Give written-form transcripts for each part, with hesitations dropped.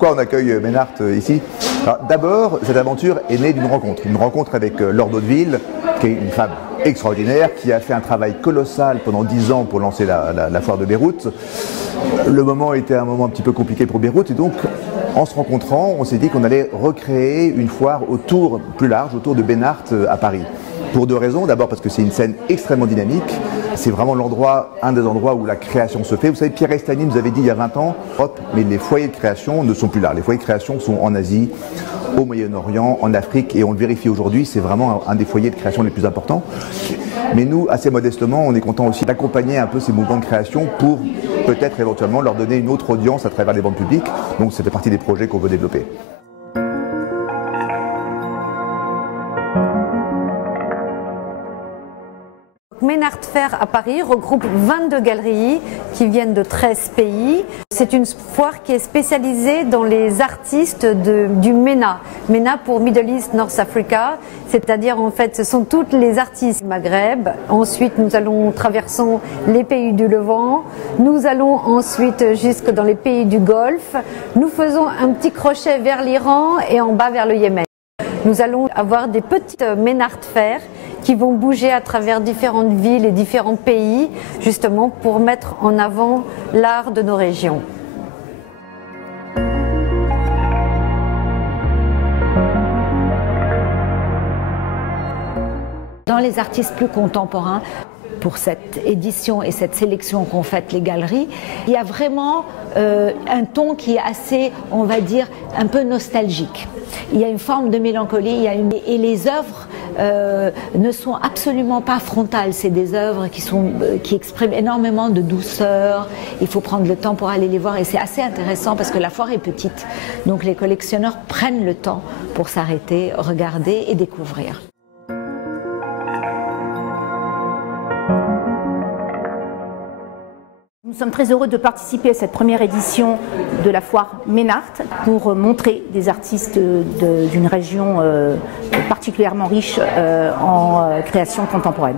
Pourquoi on accueille Ménart ici? D'abord, cette aventure est née d'une rencontre avec Laure Daudeville, qui est une femme extraordinaire, qui a fait un travail colossal pendant 10 ans pour lancer la foire de Beyrouth. Le moment était un moment un petit peu compliqué pour Beyrouth, et donc en se rencontrant, on s'est dit qu'on allait recréer une foire plus large, autour de Ménart à Paris. Pour 2 raisons. D'abord parce que c'est une scène extrêmement dynamique. C'est vraiment un des endroits où la création se fait. Vous savez, Pierre Estany nous avait dit il y a 20 ans, mais les foyers de création ne sont plus là. Les foyers de création sont en Asie, au Moyen-Orient, en Afrique, et on le vérifie aujourd'hui, c'est vraiment un des foyers de création les plus importants. Mais nous, assez modestement, on est content aussi d'accompagner un peu ces mouvements de création pour peut-être éventuellement leur donner une autre audience à travers les banques publiques. Donc ça fait partie des projets qu'on veut développer. Ménart Fair à Paris regroupe 22 galeries qui viennent de 13 pays. C'est une foire qui est spécialisée dans les artistes du MENA. MENA pour Middle East, North Africa, c'est-à-dire en fait ce sont tous les artistes du Maghreb. Ensuite nous traversons les pays du Levant, nous allons ensuite jusque dans les pays du Golfe. Nous faisons un petit crochet vers l'Iran et en bas vers le Yémen. Nous allons avoir des petites Ménart Fair qui vont bouger à travers différentes villes et différents pays, justement pour mettre en avant l'art de nos régions. Dans les artistes plus contemporains, pour cette édition et cette sélection qu'ont faite les galeries, il y a vraiment un ton qui est assez, on va dire, un peu nostalgique. Il y a une forme de mélancolie, et les œuvres ne sont absolument pas frontales. C'est des œuvres qui expriment énormément de douceur. Il faut prendre le temps pour aller les voir, et c'est assez intéressant parce que la foire est petite. Donc les collectionneurs prennent le temps pour s'arrêter, regarder et découvrir. Nous sommes très heureux de participer à cette première édition de la foire Ménart pour montrer des artistes d'une région particulièrement riche en création contemporaine.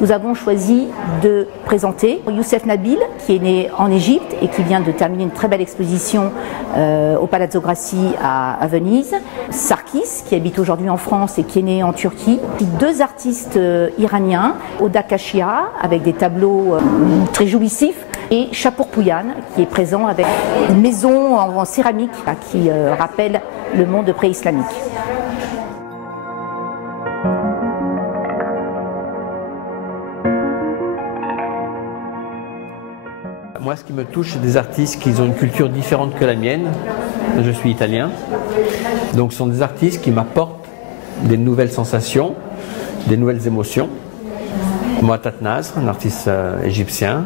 Nous avons choisi de présenter Youssef Nabil, qui est né en Égypte et qui vient de terminer une très belle exposition au Palazzo Grassi à Venise. Sarkis, qui habite aujourd'hui en France et qui est né en Turquie. 2 artistes iraniens, Oda Kashia, avec des tableaux très jouissifs, et Chapour Pouyan, qui est présent avec une maison en céramique qui rappelle le monde pré-islamique. Moi, ce qui me touche, c'est des artistes qui ont une culture différente que la mienne. Je suis italien. Donc, ce sont des artistes qui m'apportent des nouvelles sensations, des nouvelles émotions. Moattat Nasr, un artiste égyptien.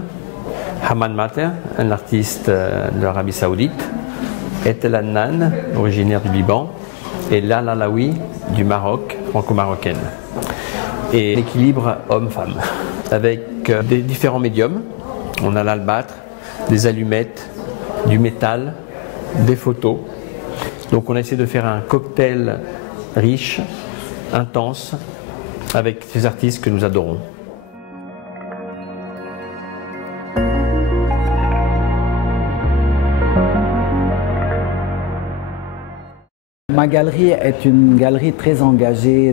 Haman Mater, un artiste de l'Arabie Saoudite. Etel Adnan, originaire du Liban. Et Lala Alaoui, du Maroc, franco-marocaine. Et l'équilibre homme-femme, avec des différents médiums. On a l'albâtre, des allumettes, du métal, des photos. Donc on a essayé de faire un cocktail riche, intense, avec ces artistes que nous adorons. Ma galerie est une galerie très engagée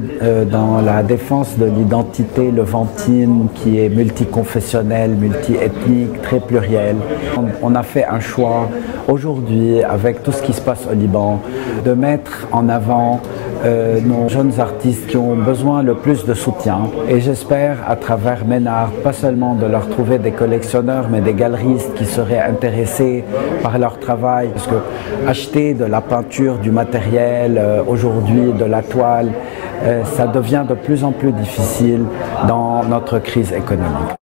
dans la défense de l'identité levantine, qui est multiconfessionnelle, multiethnique, très plurielle. On a fait un choix aujourd'hui, avec tout ce qui se passe au Liban, de mettre en avant nos jeunes artistes qui ont besoin le plus de soutien. Et j'espère, à travers Ménart, pas seulement de leur trouver des collectionneurs, mais des galeristes qui seraient intéressés par leur travail. Parce que acheter de la peinture, du matériel, aujourd'hui de la toile, ça devient de plus en plus difficile dans notre crise économique.